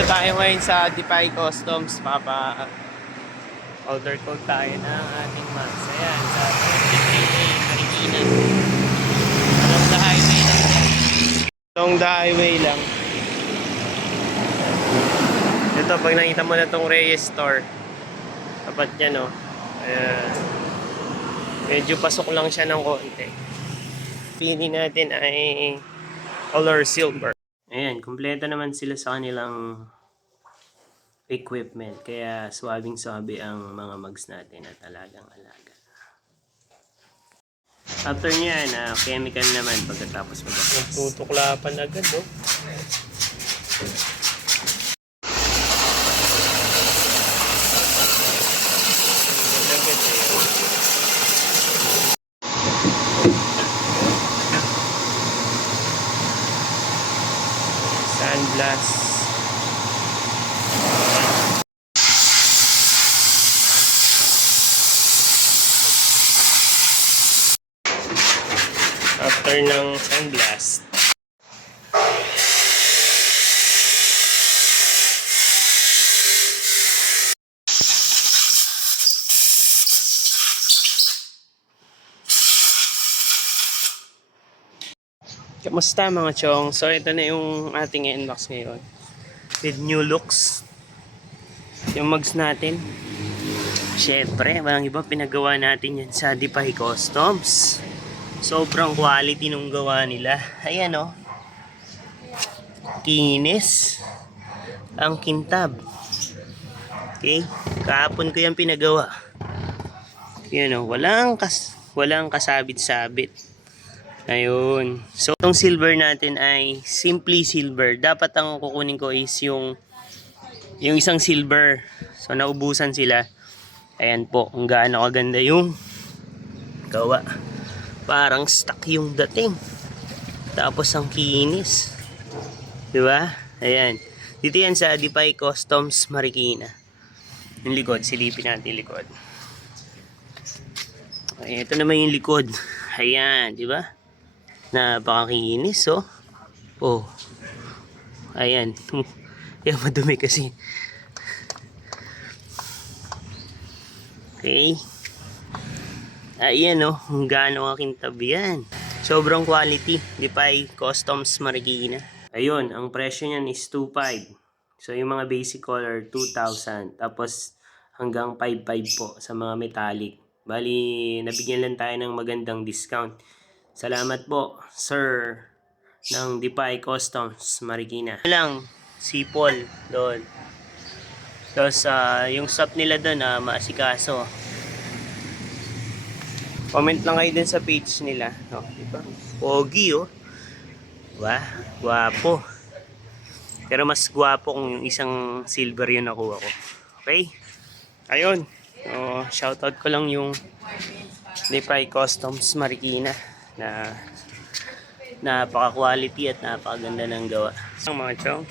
Dito tayo ngayon sa Defy Customs. Order code tayo ng ating max. Ayan, sa 23A Marikina. Along the highway lang yan. Along the highway lang. Ito, pag nakita mo na itong Reyes Store, tapat niya, no? Ayan. Medyo pasok lang siya ng konti. Pili natin ay color silver. Ayan, kumpleto naman sila sa kanilang equipment. Kaya swabing-swabe ang mga mags natin at alagang-alaga. After nyan, chemical naman pagkatapos mag-apas. Tutuklapan agad, no? Sandblast. After ng sandblast, kamusta mga chong? So ito na yung ating NMAX ngayon with new looks. Yung mags natin, syempre walang iba, pinagawa natin yan sa Defy Customs. Sobrang quality nung gawa nila. Ayan, oh, kinis ang kintab. Okay, kahapon ko yan pinagawa. Yan, oh, walang kasabit-sabit. Ayun. So, itong silver natin ay simply silver. Dapat ang kukunin ko is yung isang silver. So, naubusan sila. Ayan po, kung gaano kaganda yung gawa. Parang stock yung dating. Tapos ang kinis. Diba? Ayan. Dito yan sa Defy Customs Marikina. Yung likod, silipin natin yung likod. Ayan, ito naman yung likod. Ayan, diba? Napakakinis, oh. Oh. Ayan. Kaya madumi kasi. Okay. Ayan, oh. Ang gaano kakintab yan. Sobrang quality. Defy Customs Marikina. Ayun, ang presyo niyan is 2.5. So, yung mga basic color, 2,000. Tapos, hanggang 5.5 po sa mga metallic. Bali, nabigyan lang tayo ng magandang discount. Salamat po, sir, ng Defy Customs Marikina. Lang, si Paul doon. Tapos, yung shop nila doon, maasikaso. Comment lang kayo din sa page nila. Oh, diba? Pogi, oh. Wah, guwapo. Pero mas guwapo kung yung isang silver yun nakuha ko. Okay? Ayun. So, shoutout ko lang yung Defy Customs Marikina na napaka-quality at napakaganda ng gawa. Ang mga chong.